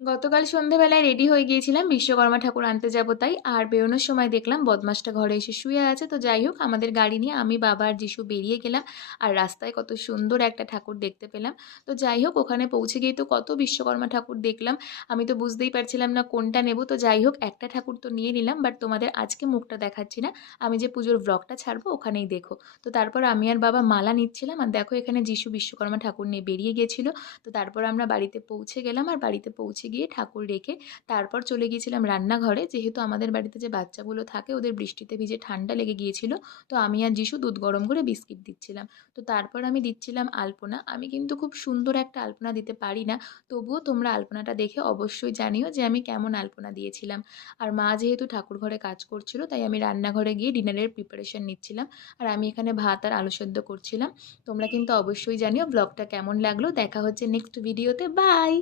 গতকাল সন্ধেবেলায় রেডি হয়ে গিয়েছিলাম বিশ্বকর্মা ঠাকুর আনতে যাব তাই। আর বেরোনোর সময় দেখলাম বদমাসটা ঘরে এসে শুয়ে আছে। তো যাই হোক, আমাদের গাড়ি নিয়ে আমি, বাবা আর যিশু বেরিয়ে গেলাম। আর রাস্তায় কত সুন্দর একটা ঠাকুর দেখতে পেলাম। তো যাই হোক, ওখানে পৌঁছে গিয়ে তো কত বিশ্বকর্মা ঠাকুর দেখলাম। আমি তো বুঝতেই পারছিলাম না কোনটা নেব। তো যাই হোক, একটা ঠাকুর তো নিয়ে নিলাম, বাট তোমাদের আজকে মুখটা দেখাচ্ছি না। আমি যে পুজোর ব্লগটা ছাড়বো ওখানেই দেখো। তো তারপর আমি আর বাবা মালা নিচ্ছিলাম, আর দেখো এখানে যিশু বিশ্বকর্মা ঠাকুর নিয়ে বেরিয়ে গেছিল। তো তারপর আমরা বাড়িতে পৌঁছে গেলাম, আর বাড়িতে পৌঁছে গিয়ে ঠাকুর রেখে তারপর চলে গিয়েছিলাম রান্নাঘরে। যেহেতু আমাদের বাড়িতে যে বাচ্চাগুলো থাকে ওদের বৃষ্টিতে ভিজে ঠান্ডা লেগে গিয়েছিল, তো আমি আর যিশু দুধ গরম করে বিস্কিট দিচ্ছিলাম। তো তারপর আমি দিচ্ছিলাম আলপনা। আমি কিন্তু খুব সুন্দর একটা আলপনা দিতে পারি না, তবুও তোমরা আলপনাটা দেখে অবশ্যই জানিও যে আমি কেমন আলপনা দিয়েছিলাম। আর মা যেহেতু ঠাকুর ঘরে কাজ করছিল, তাই আমি রান্নাঘরে গিয়ে ডিনারের প্রিপারেশন নিচ্ছিলাম। আর আমি এখানে ভাত আর আলু সেদ্ধ করছিলাম। তোমরা কিন্তু অবশ্যই জানিও ব্লগটা কেমন লাগলো। দেখা হচ্ছে নেক্সট ভিডিওতে। বাই।